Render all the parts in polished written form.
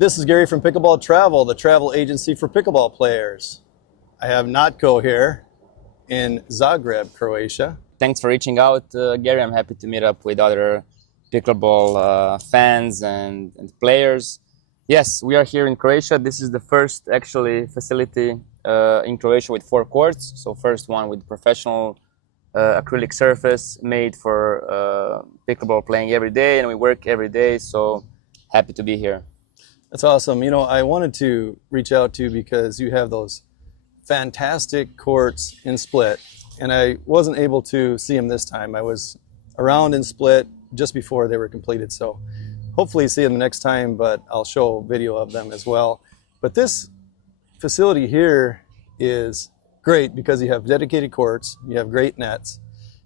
This is Gary from Pickleball Travel, the travel agency for pickleball players. I have Natko here in Zagreb, Croatia. Thanks for reaching out, Gary. I'm happy to meet up with other pickleball fans and players. Yes, we are here in Croatia. This is the first actually facility in Croatia with 4 courts. So first one with professional acrylic surface made for pickleball playing every day, and we work every day. So happy to be here. That's awesome. You know, I wanted to reach out to you because you have those fantastic courts in Split, and I wasn't able to see them this time. I was around in Split just before they were completed, so hopefully see them the next time, but I'll show video of them as well. But this facility here is great because you have dedicated courts, you have great nets.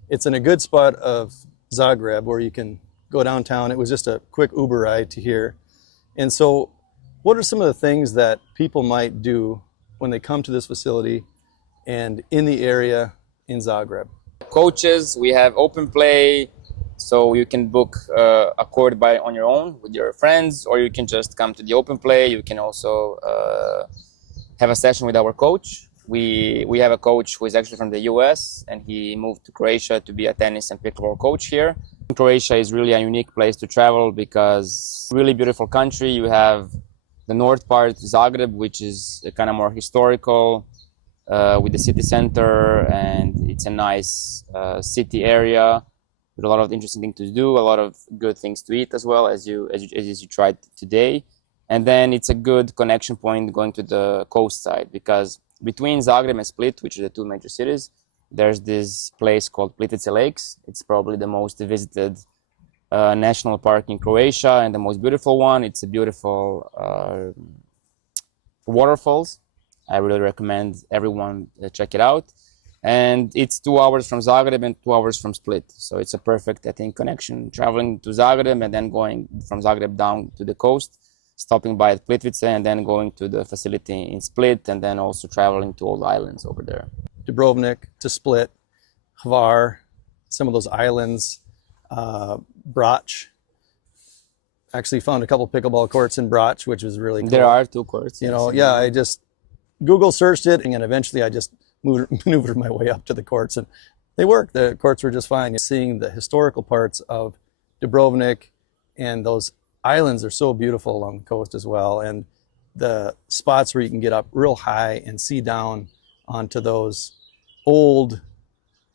It's in a good spot of Zagreb where you can go downtown. It was just a quick Uber ride to here. And so what are some of the things that people might do when they come to this facility and in the area in Zagreb? Coaches, we have open play, so you can book a court on your own with your friends, or you can just come to the open play. You can also have a session with our coach. We have a coach who is actually from the US, and he moved to Croatia to be a tennis and pickleball coach here. Croatia is really a unique place to travel because really beautiful country. You have the north part, Zagreb, which is kind of more historical with the city center, and it's a nice city area with a lot of interesting things to do, a lot of good things to eat as well, as you tried today. And then it's a good connection point going to the coast side, because between Zagreb and Split, which are the 2 major cities, there's this place called Plitvice Lakes. It's probably the most visited national park in Croatia and the most beautiful one. It's a beautiful waterfalls. I really recommend everyone check it out. And it's 2 hours from Zagreb and 2 hours from Split. So it's a perfect, I think, connection. Traveling to Zagreb and then going from Zagreb down to the coast, stopping by at Plitvice and then going to the facility in Split, and then also traveling to all the islands over there. Dubrovnik to Split, Hvar, some of those islands, Brač. Actually found a couple pickleball courts in Brač, which was really cool. There are 2 courts. You know, yeah, I just Google searched it, and eventually I just maneuvered my way up to the courts, and they worked. The courts were just fine. Seeing the historical parts of Dubrovnik, and those islands are so beautiful along the coast as well, and the spots where you can get up real high and see down onto those old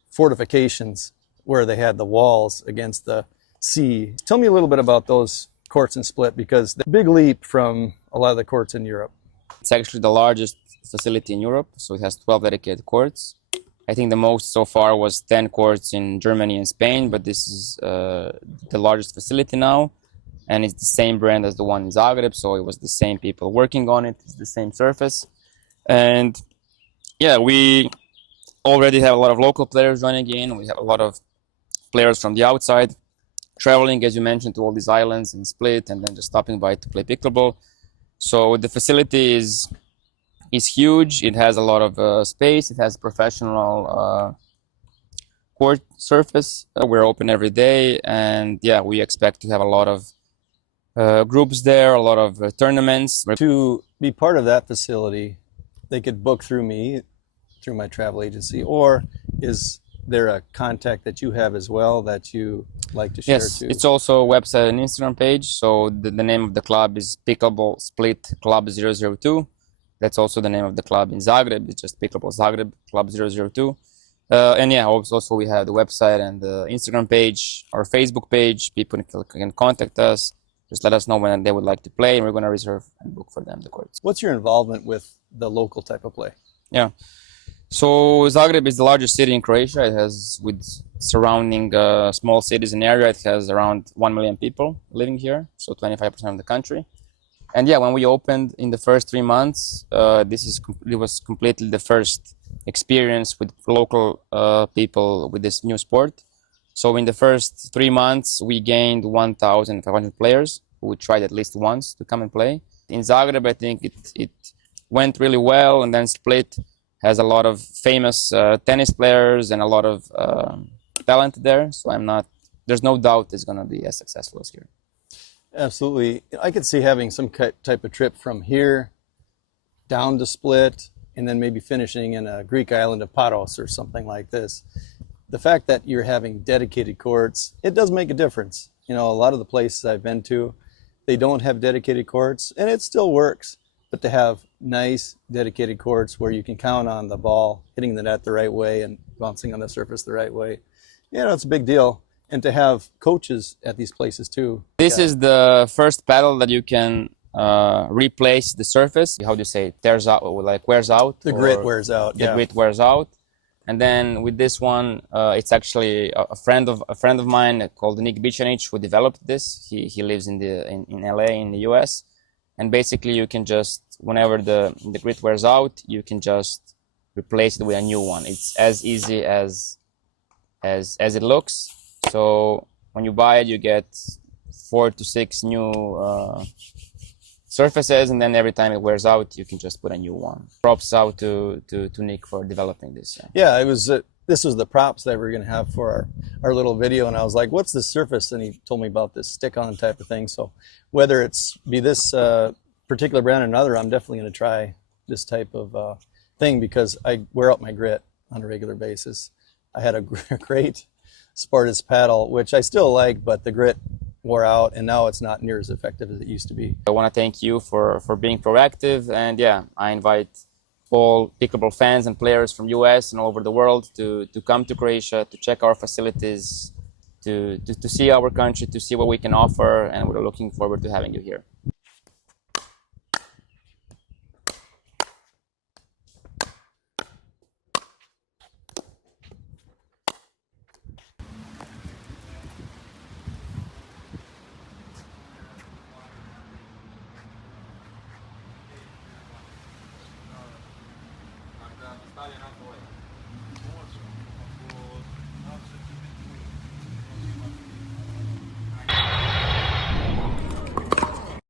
fortifications where they had the walls against the sea. Tell me a little bit about those courts in Split, because the big leap from a lot of the courts in Europe. It's actually the largest facility in Europe, so it has 12 dedicated courts. I think the most so far was 10 courts in Germany and Spain, but this is the largest facility now, and it's the same brand as the one in Zagreb, so it was the same people working on it. It's the same surface. And yeah, we already have a lot of local players joining in. We have a lot of players from the outside traveling, as you mentioned, to all these islands and Split, and then just stopping by to play pickleball. So the facility is huge. It has a lot of space. It has professional court surface. We're open every day, and yeah, we expect to have a lot of groups there, a lot of tournaments. To be part of that facility, they could book through me, through my travel agency, or is there a contact that you have as well that you like to share? Yes, too? It's also a website and Instagram page. So the name of the club is Pickleball Split Club 002. That's also the name of the club in Zagreb. It's just Pickleball Zagreb Club 002. And yeah, also we have the website and the Instagram page, our Facebook page. People can contact us. Just let us know when they would like to play, and we're going to reserve and book for them the courts. What's your involvement with the local type of play? Yeah. So Zagreb is the largest city in Croatia. It has, with surrounding small cities and area, it has around 1 million people living here, so 25% of the country. And yeah, when we opened in the first 3 months, it was completely the first experience with local people with this new sport. So in the first 3 months, we gained 1,500 players who tried at least once to come and play. In Zagreb, I think it went really well, and then Split has a lot of famous tennis players and a lot of talent there. So there's no doubt it's going to be as successful as here. Absolutely. I could see having some type of trip from here down to Split and then maybe finishing in a Greek island of Paros or something like this. The fact that you're having dedicated courts, it does make a difference. You know, a lot of the places I've been to, they don't have dedicated courts, and it still works. But to have nice dedicated courts where you can count on the ball hitting the net the right way and bouncing on the surface the right way, you know, it's a big deal. And to have coaches at these places too. This is the first paddle that you can replace the surface. How do you say it? Tears out, like wears out? The grit wears out. The grit wears out. And then with this one, it's actually a friend of mine called Nick Bichanic who developed this. He lives in LA in the US. And basically you can just, whenever the grit wears out, you can just replace it with a new one. It's as easy as it looks. So when you buy it, you get 4 to 6 new surfaces, and then every time it wears out, you can just put a new one. Props out to Nick for developing this. Yeah, it was. This was the props that we were going to have for our little video, and I was like, "What's the surface?" And he told me about this stick-on type of thing. So whether it's be this particular brand or another, I'm definitely going to try this type of thing because I wear out my grit on a regular basis. I had a great Spartus paddle, which I still like, but the grit wore out, and now it's not near as effective as it used to be. I want to thank you for being proactive, and yeah, I invite all pickleball fans and players from US and all over the world to come to Croatia, to check our facilities, to see our country, to see what we can offer, and we're looking forward to having you here. Stavlja na